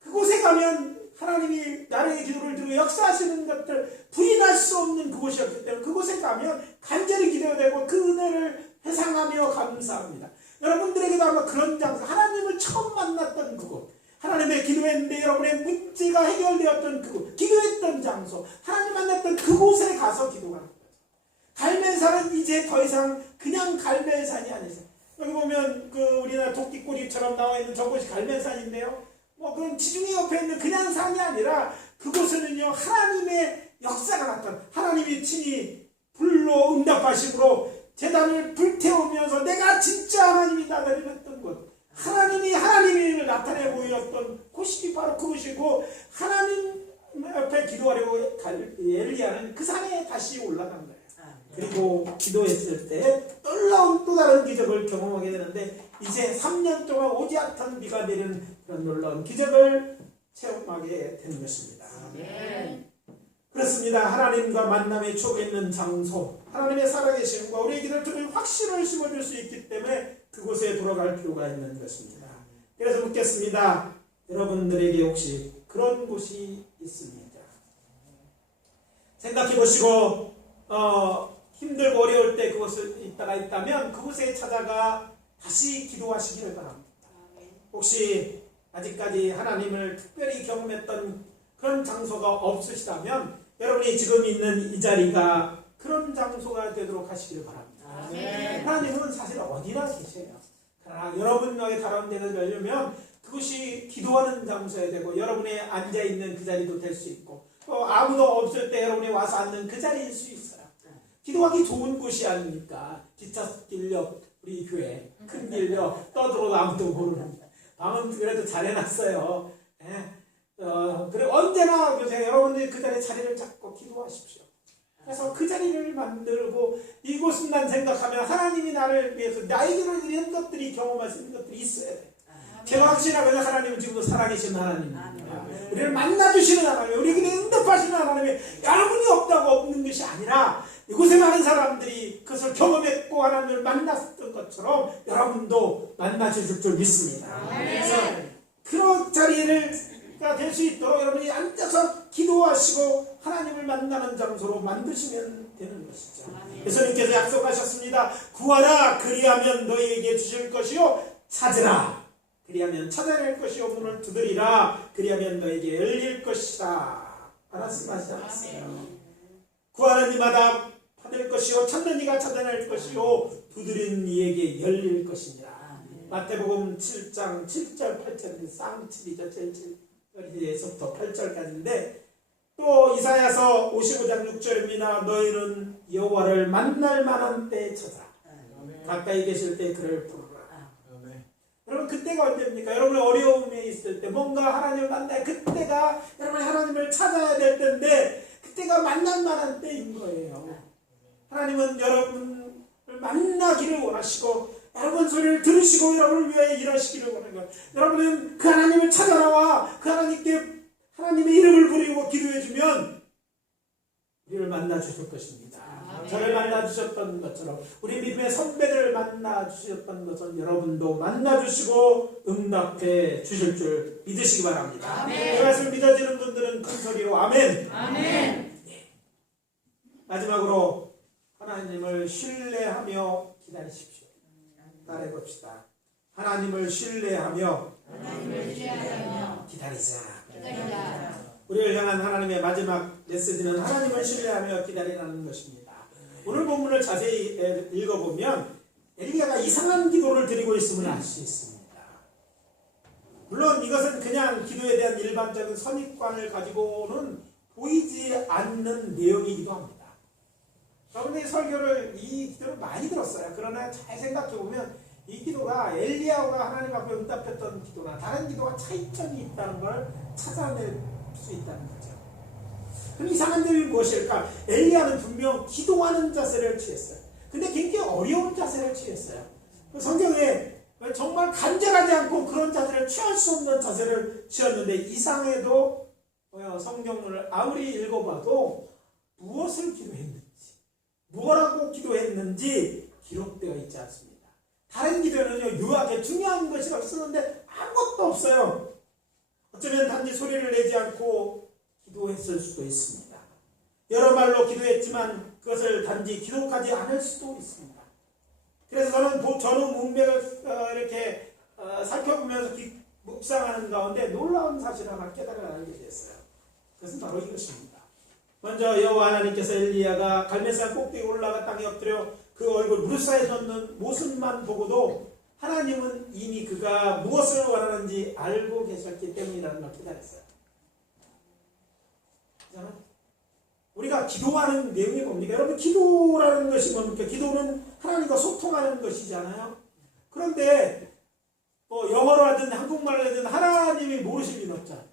그곳에 가면 하나님이 나의 기도를 들어 역사하시는 것들 불이 날 수 없는 그곳이었기 때문에 그곳에 가면 간절히 기도되고 그 은혜를 회상하며 감사합니다. 여러분들에게도 아마 그런 장소, 하나님을 처음 만났던 그곳, 하나님의 기도했는데 여러분의 문제가 해결되었던 그곳, 기도했던 장소, 하나님 만났던 그곳에 가서 기도하는 거죠. 갈멜산은 이제 더 이상 그냥 갈멜산이 아니죠. 여기 보면 그 우리나라 도끼꼬리처럼 나와 있는 저곳이 갈멜산인데요. 뭐 그런 지중해 옆에 있는 그냥 산이 아니라 그곳에는요 하나님의 역사가 나타나, 하나님이 친히 불로 응답하심으로 제단을 불태우면서 내가 진짜 하나님이다 이랬던 곳, 하나님이 나타내 보였던 곳이 바로 그곳이고, 하나님 옆에 기도하려고 엘리야는 그 산에 다시 올라간 거예요. 그리고 기도했을 때 놀라운 또 다른 기적을 경험하게 되는데, 이제 3년 동안 오지 않던 비가 내리는 그런 놀라운 기적을 체험하게 되는 것입니다. 그렇습니다. 하나님과 만남의 추억에 있는 장소, 하나님의 살아계심과 우리의 기도를 들을 확신을 심어줄 수 있기 때문에 그곳에 돌아갈 필요가 있는 것입니다. 그래서 묻겠습니다. 여러분들에게 혹시 그런 곳이 있습니까? 생각해 보시고 힘들고 어려울 때 그곳에 있다면 그곳에 찾아가 다시 기도하시기를 바랍니다. 혹시 아직까지 하나님을 특별히 경험했던 그런 장소가 없으시다면 여러분이 지금 있는 이 자리가 그런 장소가 되도록 하시기를 바랍니다. 하나님은 사실 어디나 계세요. 그러나 여러분의 다른 데를 열려면 그것이 기도하는 장소야 되고, 여러분의 앉아있는 그 자리도 될 수 있고, 또 아무도 없을 때 여러분이 와서 앉는 그 자리일 수 있어요. 기도하기 좋은 곳이 아닙니까? 기찻길 옆 우리 교회 큰 길 옆 떠들어도 아무도 모르는, 방은 그래도 잘 해놨어요. 그래 언제나 보세요. 여러분들이 그 자리에 자리를 잡고 기도하십시오. 그래서 그 자리를 만들고, 이곳은 난 생각하면 하나님이 나를 위해서 나에게는 이런 것들이 경험할 수 있는 것들이 있어야 돼. 제가 확신하거든. 하나님은 지금도 살아계신 하나님입니다. 우리를 만나주시는 하나님, 우리에게 응답하시는 하나님이 여러분이 없다고 없는 것이 아니라, 이곳에 많은 사람들이 그것을 경험했고 하나님을 만났던 것처럼 여러분도 만나주실 줄 믿습니다. 그래서 그런 자리가 될 수 있도록 여러분이 앉아서 기도하시고 하나님을 만나는 장소로 만드시면 되는 것이죠. 예수님께서 약속하셨습니다. 구하라 그리하면 너희에게 주실 것이요, 찾으라 그리하면 찾아낼 것이요, 문을 두드리라 그리하면 너에게 열릴 것이다 말씀하시지 않았어요. 구하는 이마다 받을 것이요, 찾는 이가 찾아낼 것이요, 두드리는 이에게 열릴 것이니라. 마태복음 7장 7절 8절인데 쌍칠이죠. 7절에서부터 8절까지인데, 또 이사야서 55장 6절입니다. 너희는 여호와를 만날 만한 때에 찾아라. 가까이 계실 때 그를 부르라. 여러분 그때가 언제입니까? 여러분의 어려움에 있을 때, 뭔가 하나님을 만나야, 그때가 여러분이 하나님을 찾아야 될 때인데, 그때가 만날 만한 때인 거예요. 하나님은 여러분을 만나기를 원하시고, 여러분 소리를 들으시고 여러분을 위하여 일하시기를 원하는 거예요. 여러분은 그 하나님을 찾아나와 그 하나님께 하나님의 이름을 부르고 기도해주면 우리를 만나주실 것입니다. 저를 만나주셨던 것처럼, 우리 믿음의 선배들을 만나주셨던 것처럼 여러분도 만나주시고 응답해 주실 줄 믿으시기 바랍니다. 이 말씀 믿어지는 분들은 큰 소리로 아멘. 마지막으로 하나님을 신뢰하며 기다리십시오. 따라해봅시다. 하나님을 신뢰하며 기다리자. 우리를 향한 하나님의 마지막 메시지는 하나님을 신뢰하며 기다리라는 것입니다. 오늘 본문을 자세히 읽어보면 엘리야가 이상한 기도를 드리고 있음을 알 수 있습니다. 물론 이것은 그냥 기도에 대한 일반적인 선입관을 가지고는 보이지 않는 내용이기도 합니다. 여러분들이 설교를, 이 기도를 많이 들었어요. 그러나 잘 생각해보면 이 기도가 엘리야가 하나님 앞에 응답했던 기도나 다른 기도와 차이점이 있다는 걸 찾아낼 수 있다는 거죠. 그럼 이상한 점이 무엇일까? 엘리야는 분명 기도하는 자세를 취했어요. 근데 굉장히 어려운 자세를 취했어요. 성경에 정말 간절하지 않고 그런 자세를 취할 수 없는 자세를 취했는데, 이상해도 성경을 아무리 읽어봐도 무엇을 기도했는지, 뭐라고 기도했는지 기록되어 있지 않습니다. 다른 기도에는요, 유하게 중요한 것이라고 쓰는데 아무것도 없어요. 어쩌면 단지 소리를 내지 않고 기도했을 수도 있습니다. 여러 말로 기도했지만 그것을 단지 기록하지 않을 수도 있습니다. 그래서 저는 전후 문맥을 이렇게 살펴보면서 묵상하는 가운데 놀라운 사실 하나 깨달아 알게 됐어요. 그것은 바로 이것입니다. 먼저 여호와 하나님께서 엘리야가 갈멜산 꼭대기에 올라가 땅에 엎드려 그 얼굴 무릎 사이에 젖는 모습만 보고도 하나님은 이미 그가 무엇을 원하는지 알고 계셨기 때문이라는 걸 깨달았어요. 우리가 기도하는 내용이 뭡니까? 여러분, 기도라는 것이 뭡니까? 기도는 하나님과 소통하는 것이잖아요. 그런데 뭐 영어로 하든 한국말로 하든 하나님이 모르실 리는 없잖아요.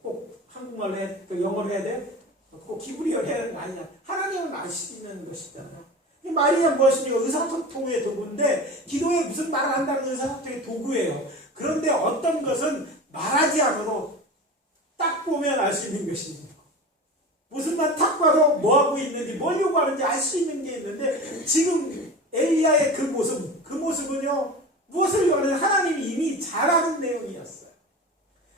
꼭 한국말로 영어로 해야 돼? 꼭 히브리어로 해야 되는 거 아니냐. 하나님은 아시는 것이잖아요. 말이 무엇입니까? 의사소통의 도구인데 기도에 무슨 말을 한다는 의사소통의 도구예요. 그런데 어떤 것은 말하지 않아도 딱 보면 알 수 있는 것입니다. 무슨 말 딱 봐도 뭐하고 있는지 뭘 요구하는지 알 수 있는 게 있는데 지금 엘리야의 그 모습은요 무엇을 요구하는 하나님이 이미 잘 아는 내용이었어요.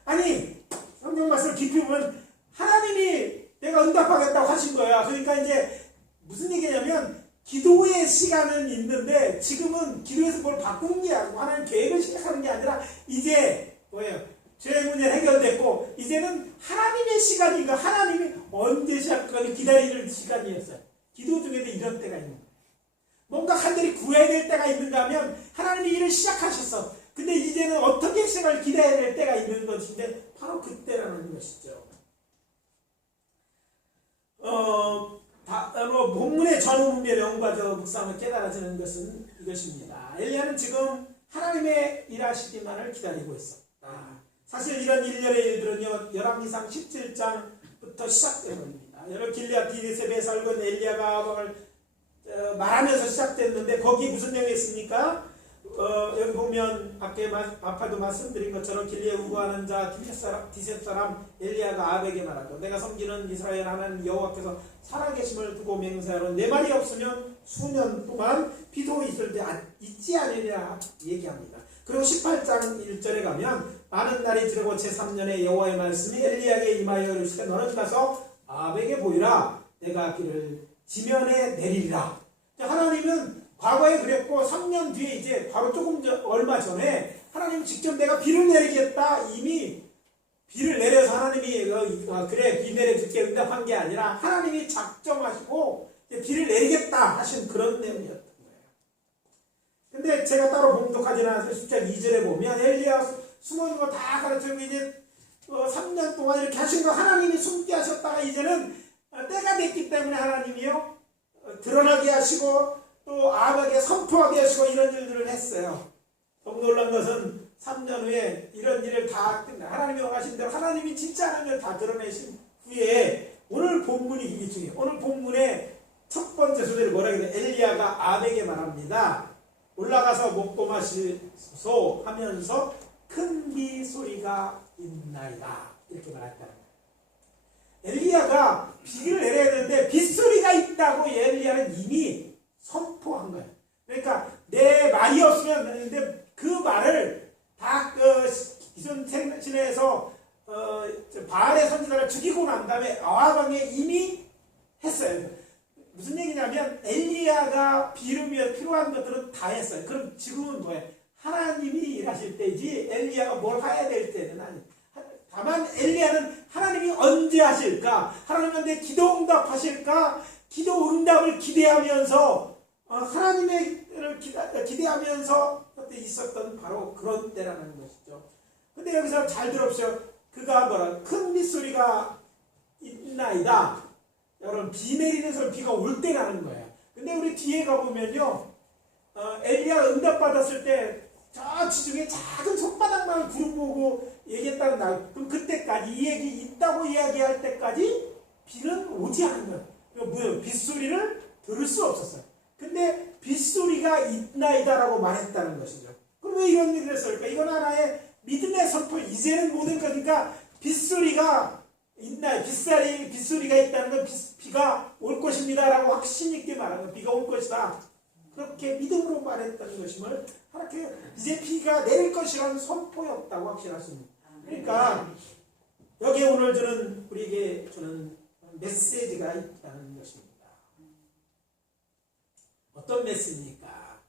아니 성경 말씀을 깊이 보면 하나님이 내가 응답하겠다고 하신 거야. 그러니까 이제 무슨 얘기냐면 기도의 시간은 있는데 지금은 기도에서 뭘 바꾸는 게 아니고 하나님 계획을 시작하는 게 아니라 이제 뭐예요? 죄의 문제는 해결됐고 이제는 하나님의 시간이니까 하나님이 언제 시작할까 기다리는 시간이었어요. 기도 중에도 이런 때가 있는 거예요. 뭔가 하늘이 구해야 될 때가 있는가 하면 하나님이 일을 시작하셨어. 근데 이제는 어떻게 시작을 기다려야 될 때가 있는 것인데 바로 그때라는 것이죠. 본문의 전후문의 명과 묵상을 깨달아지는 것은 이것입니다. 엘리야는 지금 하나님의 일하시기만을 기다리고 있었다. 사실 이런 일련의 일들은요 열왕기상 17장부터 시작된 겁니다. 여러분 길앗 디귿에 살고 엘리야가 아방을 말하면서 시작됐는데 거기 무슨 내용이 있습니까? 여기 보면 아까도 말씀드린 것처럼 길리에 우거하는 자 디셋 사람 엘리야가 아합에게 말하고 내가 섬기는 이스라엘 하나님 여호와께서 살아계심을 두고 맹세하러 내 말이 없으면 수년 동안 비도 있을 때 있지 않으리라 얘기합니다. 그리고 18장 1절에 가면 많은 날이 지르고 제3년에 여호와의 말씀이 엘리야에게 임하여 이르시되 너는 가서 아합에게 보이라 내가 비를 지면에 내리리라. 하나님은 과거에 그랬고 3년 뒤에 이제 바로 얼마 전에 하나님은 직접 내가 비를 내리겠다 이미 비를 내려서 하나님이 그래 비 내려줄게 응답한 게 아니라 하나님이 작정하시고 비를 내리겠다 하신 그런 내용이었던 거예요. 근데 제가 따로 봉독하지는 않아서 10장 2절에 보면 엘리야 숨어있는 거 다 가르치고 이제 3년 동안 이렇게 하신 거 하나님이 숨게 하셨다가 이제는 때가 됐기 때문에 하나님이요 드러나게 하시고 또 아합에게 선포하게 하시고 이런 일들을 했어요. 더 놀란 것은 3년 후에 이런 일을 다 하나님이 원하신 대로 하나님이 진짜 하나님을 다 드러내신 후에 오늘 본문이 이게 중요해요. 오늘 본문의 첫 번째 소리를 뭐라고 해요? 엘리야가 아합에게 말합니다. 올라가서 먹고 마시소 하면서 큰 비 소리가 있나이다 이렇게 말했다는 거예요. 엘리야가 비를 내려야 되는데 빗소리가 있다고 엘리야는 이미 선포한 거예요. 그러니까 내 말이 없으면 되는데 그 말을 다 기존 시내에서 바알의 선지자를 죽이고 난 다음에 아합 왕에 이미 했어요. 무슨 얘기냐면 엘리야가 비르며 필요한 것들은 다 했어요. 그럼 지금은 뭐예요? 하나님이 일하실 때지 엘리야가 뭘 해야 될 때는 아니에요. 다만 엘리야는 하나님이 언제 하실까? 하나님한테 기도 응답하실까? 기도 응답을 기대하면서 하나님의 기대하면서 그때 있었던 바로 그런 때라는 것이죠. 근데 여기서 잘 들어보세요. 그가 뭐라 큰 빗소리가 있나이다. 여러분 비 내리는 소리 비가 올 때라는 거예요. 근데 우리 뒤에 가보면요 엘리야가 응답받았을 때 저 지중해 작은 손바닥만 구름 보고 얘기했다는 날 그럼 그때까지 이 얘기 있다고 이야기할 때까지 비는 오지 않은 거예요. 뭐예요? 빗소리를 들을 수 없었어요. 근데 빗소리가 있나이다라고 말했다는 것이죠. 그럼 왜 이런 얘기를 했을까? 이건 하나의 믿음의 선포. 이제는 모든 거니까 빗소리가 있나요? 빗소리가 있다는 건 비가 올 것입니다라고 확신 있게 말하는 거예요. 비가 올 것이다. 그렇게 믿음으로 말했다는 것임을 이렇게 이제 비가 내릴 것이라는 선포였다고 확신할 수 있는. 그러니까 여기에 오늘 우리에게 주는 메시지가 있다는 것입니다. 어떤 메시지입니까?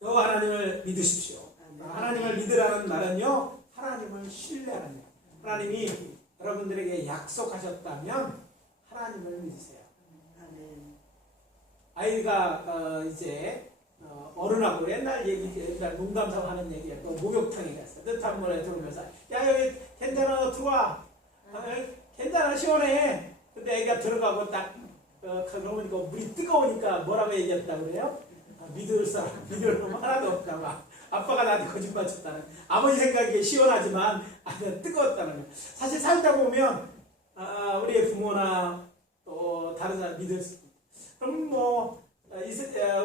너 하나님을 믿으십시오. 하나님을 믿으라는 말은요 하나님을 신뢰하는 거예요. 하나님이 여러분들에게 약속하셨다면 하나님을 믿으세요. 아이가 이제 어른하고 옛날 농담삼아 하는 얘기야. 또 목욕탕에 갔어. 뜨뜻한 물에 들어오면서 야 여기 괜찮아 들어와. 괜찮아 시원해. 근데 애가 들어가고 딱 그러니까 물이 뜨거우니까 뭐라고 얘기했다고 그래요? 믿을 놈 하나도 없다. 막 아빠가 나한테 거짓말 쳤다는 아버지 생각에 시원하지만 뜨거웠다는 거예요. 사실 살다 보면 우리의 부모나 또 다른 사람 믿을 수 있다. 그럼 뭐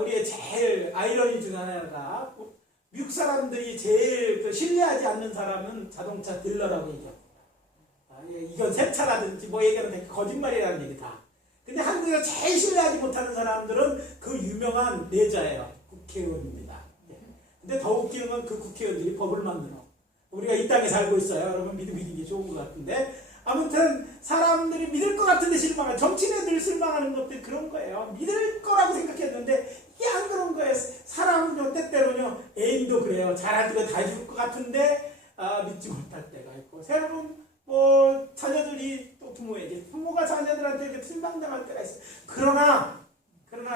우리의 제일 아이러니 중 하나가 미국 사람들이 제일 신뢰하지 않는 사람은 자동차 딜러라고 얘기합니다. 이건 새 차라든지 뭐 얘기하는 거짓말이라는 얘기다. 근데 한국에서 제일 신뢰하지 못하는 사람들은 그 유명한 내자예요. 국회의원입니다. 근데 더 웃기는 건 그 국회의원들이 법을 만들어. 우리가 이 땅에 살고 있어요. 여러분 믿는 게 좋은 것 같은데 아무튼 사람들이 믿을 것 같은데 실망하는 정치인들 실망하는 것들 그런 거예요. 믿을 거라고 생각했는데 이게 안 그런 거예요. 사람은요 때때로는요 애인도 그래요. 잘해주고 다 해줄 것 같은데 믿지 못할 때가 있고 새로운 뭐 자녀들이 또 부모가 자녀들한테 실망당할 때가 있어요. 그러나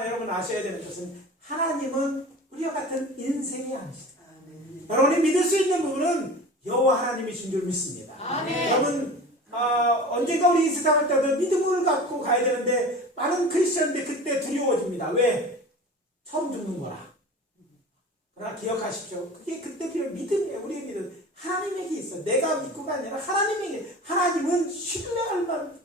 여러분 아셔야 되는 것은 하나님은 우리와 같은 인생이 아니시다. 여러분이 믿을 수 있는 부분은 여호와 하나님이신 줄 믿습니다. 여러분 언젠가 우리 이 세상을 떠도 믿음을 갖고 가야 되는데 많은 크리스천들이 그때 두려워집니다. 왜? 처음 죽는 거라. 그러나 기억하십시오. 그게 그때 필요한 믿음이에요. 우리의 믿음. 하나님에게 있어. 내가 믿고가 아니라 하나님에게. 하나님은 신뢰할 만한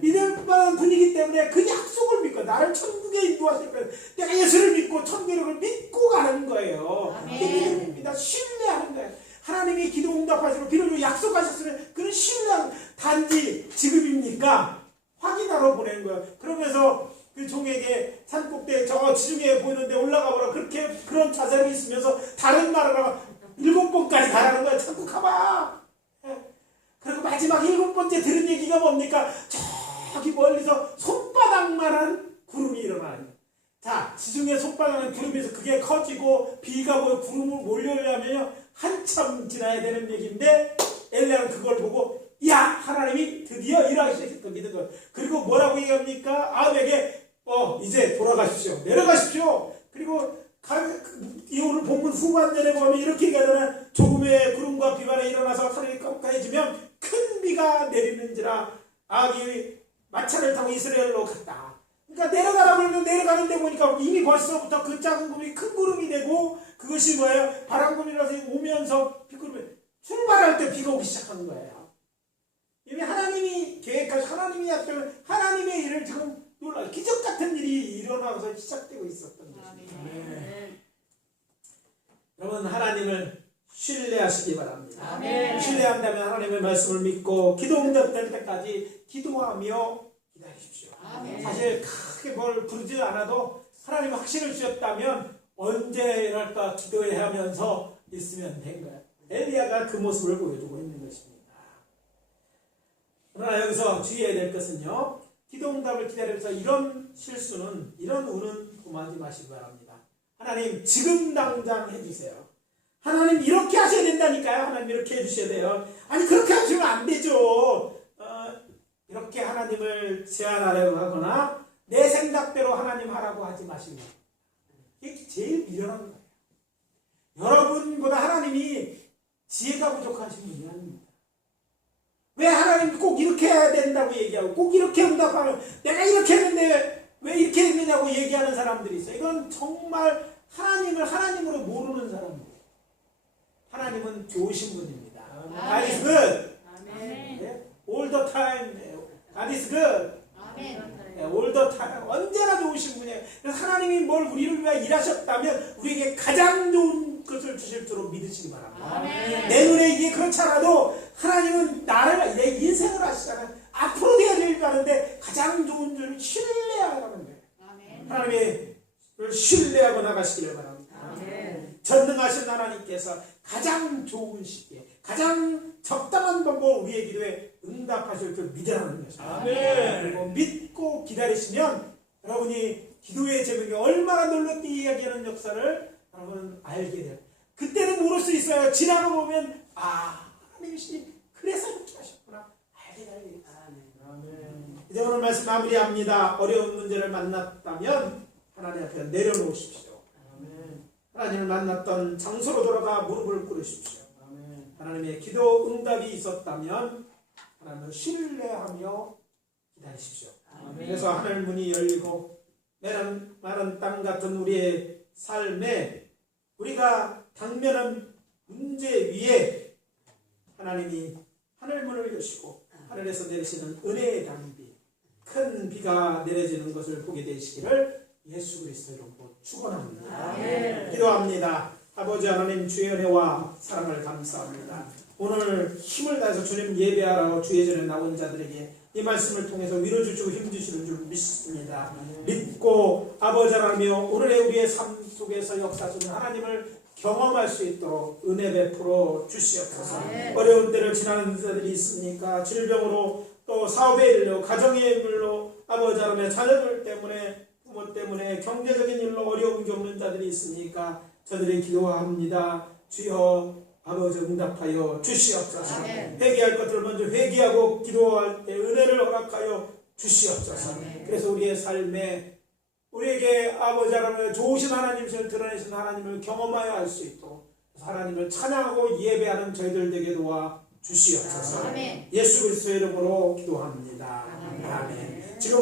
믿을 만한 분이기 때문에 그 약속을 믿고 나를 천국에 인도하실 거예요. 내가 예수를 믿고 천국을 믿고 가는 거예요. 그게 믿음입니다. 신뢰하는 거예요. 하나님이 기도 응답하시고 비록 약속하셨으면 그런 신뢰는 단지 지금입니까? 확인하러 보낸 거예요. 그러면서 그 종에게 산꼭대에 저 지중해에 보이는데 올라가 보라. 그런 자세로 있으면서 다른 나라로 7번까지 가라는 거야. 천국 가봐. 그리고 마지막 7번째 들은 얘기가 뭡니까? 저기 멀리서 손바닥만한 구름이 일어나는 거예요. 자, 지중해 손바닥만한 구름에서 그게 커지고 비가 보여 구름을 몰려오려면 한참 지나야 되는 얘기인데 엘리야는 그걸 보고 야 하나님이 드디어 일하시겠다 믿은 거예요. 그리고 뭐라고 얘기합니까? 아합에게 이제 돌아가십시오. 내려가십시오. 그리고 이 오늘 본문 후반전에 보면 이렇게 얘기하잖아요. 조금의 구름과 비바람이 일어나서 하늘이 깜깜해지면 큰 비가 내리는지라 아합이 마차를 타고 이스라엘로 갔다. 그러니까 내려가라 그러면 내려가는데 보니까 이미 벌써부터 그 작은 구름이 큰 구름이 되고 그것이 뭐예요? 바람구름이라서 오면서 비구름이 출발할 때 비가 오기 시작하는 거예요. 이미 하나님이 계획하신 하나님이 약속한 하나님의 일을 지금 놀라 기적 같은 일이 일어나서 시작되고 있었던 것입니다. 여러분 하나님을 신뢰하시기 바랍니다. 신뢰한다면 하나님의 말씀을 믿고 기도 응답될 때까지 기도하며 기다리십시오. 사실 크게 뭘 부르지 않아도 하나님 확신을 주셨다면 언제 이럴까 기도해야 하면서 있으면 된 거예요. 엘리야가 그 모습을 보여주고 있는 것입니다. 그러나 여기서 주의해야 될 것은요. 기도응답을 기다리면서 이런 실수는 이런 운은 범하지 마시기 바랍니다. 하나님 지금 당장 해주세요. 하나님 이렇게 하셔야 된다니까요. 하나님 이렇게 해주셔야 돼요. 아니 그렇게 하시면 안 되죠. 이렇게 하나님을 제안하려고 하거나 내 생각대로 하나님 하라고 하지 마시고 이게 제일 미련한 거예요. 여러분보다 하나님이 지혜가 부족하신 분이 아닙니다. 왜 하나님 꼭 이렇게 해야 된다고 얘기하고 꼭 이렇게 응답하면 내가 이렇게 했는데 왜 이렇게 했느냐고 얘기하는 사람들이 있어요. 이건 정말 하나님을 하나님으로 모르는 사람들이에요. 하나님은 좋으신 분입니다. God is good. All the time. God is good. all the time. 언제나 좋으신 분이에요. 그래서 하나님이 뭘 우리를 위해 일하셨다면 우리에게 가장 좋은 것을 주실 줄로 믿으시기 바랍니다. 내 눈에 이게 그렇지 않아도 하나님은 내 인생을 하시잖아요. 앞으로 되어질 하는데 가장 좋은 줄을 신뢰하라는 거예요. 하나님의 신뢰하고 나가시기를 바랍니다. 전능하신 하나님께서 가장 좋은 시기에 가장 적당한 방법으로 우리의 기도에 응답하실 줄 믿으라는 것입니다. 그리고 믿고 기다리시면 여러분이 기도의 제목이 얼마나 놀랍게 이야기하는 역사를 여러분 알게 돼요. 그때는 모를 수 있어요. 지나고 보면 하나님이시니 그래서 이렇게 하셨구나 알게 됩니다. 이제 오늘 말씀 마무리합니다. 어려운 문제를 만났다면 하나님 앞에 내려놓으십시오. 하나님을 만났던 장소로 돌아가 무릎을 꿇으십시오. 아멘. 하나님의 기도 응답이 있었다면 하나님을 신뢰하며 기다리십시오. 아멘. 그래서 하늘 문이 열리고 마른 땅 같은 우리의 삶에 우리가 당면한 문제 위에 하나님이 하늘 문을 여시고 하늘에서 내리시는 은혜의 단비, 큰 비가 내려지는 것을 보게 되시기를 예수 그리스도 이름으로 축원합니다. 기도합니다. 아버지 하나님, 주의 은혜와 사랑을 감사합니다. 오늘 힘을 다해서 주님 예배하러 주의 전에 나온 자들에게 이 말씀을 통해서 위로 주시고 힘 주시는 줄 믿습니다. 믿고 아버지 하나님이여, 오늘의 우리의 삶 속에서 역사하시는 하나님을 경험할 수 있도록 은혜 베풀어 주시옵소서. 어려운 때를 지나는 자들이 있습니까? 질병으로, 또 사업의 일로, 가정의 일로, 아버지 하나님의 자녀들 때문에, 부모 때문에, 경제적인 일로 어려움 겪는 자들이 있습니까? 저들이 기도합니다. 주여 아버지 응답하여 주시옵소서. 회개할 것들을 먼저 회개하고 기도할 때 은혜를 허락하여 주시옵소서. 그래서 우리의 삶에 우리에게 아버지 하나님의 좋으신 하나님을 드러내신 하나님을 경험하여 할 수 있도록 하나님을 찬양하고 예배하는 저희들 되게 도와 주시옵소서. 예수 그리스도의 이름으로 기도합니다. 아멘. 지금